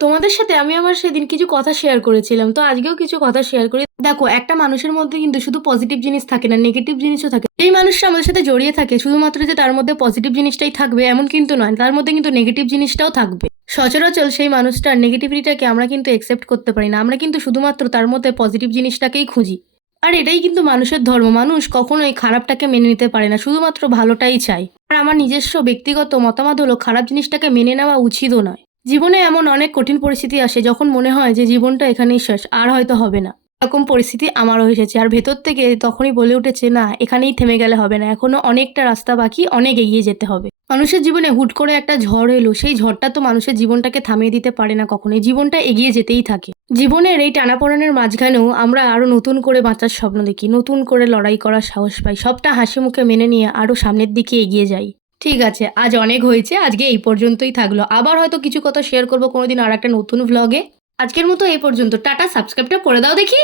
তোমাদের সাথে আমি আমার সেদিন কিছু কথা শেয়ার করেছিলাম। তো আজকেও কিছু কথা শেয়ার করি। দেখো, একটা মানুষের মধ্যে কিন্তু শুধু পজিটিভ জিনিস থাকে না নেগেটিভ জিনিসও থাকে। এই মানুষটা আমাদের সাথে জড়িয়ে থাকে, শুধুমাত্র যে তার মধ্যে পজিটিভ জিনিসটাই থাকবে, এমন কিন্তু নয়। তার মধ্যে কিন্তু নেগেটিভ জিনিসটাও থাকবে। সচরাচর সেই মানুষটার নেগেটিভিটিটাকে আমরা কিন্তু একসেপ্ট করতে পারি না। আমরা কিন্তু শুধুমাত্র তার মধ্যে পজিটিভ জিনিসটাকেই খুঁজি। আর এটাই কিন্তু মানুষের ধর্ম। মানুষ কখনোই খারাপটাকে মেনে নিতে পারে না, শুধুমাত্র ভালোটাই চায়। আর আমার নিজস্ব ব্যক্তিগত মতামত হলো, খারাপ জিনিসটাকে মেনে নেওয়া উচিতও নয়। জীবনে এমন অনেক কঠিন পরিস্থিতি আসে যখন মনে হয় যে জীবনটা এখানেই শেষ, আর হয়তো হবে না। এরকম পরিস্থিতি আমারও এসেছে, আর ভেতর থেকে তখনই বলে উঠেছে, না, এখানেই থেমে গেলে হবে না, এখনও অনেকটা রাস্তা বাকি, অনেক এগিয়ে যেতে হবে। মানুষের জীবনে হুট করে একটা ঝড় এলো, সেই ঝড়টা তো মানুষের জীবনটাকে থামিয়ে দিতে পারে না কখনোই, জীবনটা এগিয়ে যেতেই থাকে। জীবনের এই টানাপোড়েনের মাঝখানেও আমরা আরও নতুন করে বাঁচার স্বপ্ন দেখি, নতুন করে লড়াই করার সাহস পাই, সবটা হাসি মুখে মেনে নিয়ে আরও সামনের দিকে এগিয়ে যাই। ঠিক আছে, আজ অনেক হয়েছে, আজকে এই পর্যন্তই থাকল। আবার হয়তো কিছু কথা শেয়ার করব কোনোদিন আর একটা নতুন ভ্লগে আজকের মতো এই পর্যন্ত, টাটা সাবস্ক্রাইবটা করে দাও দেখি।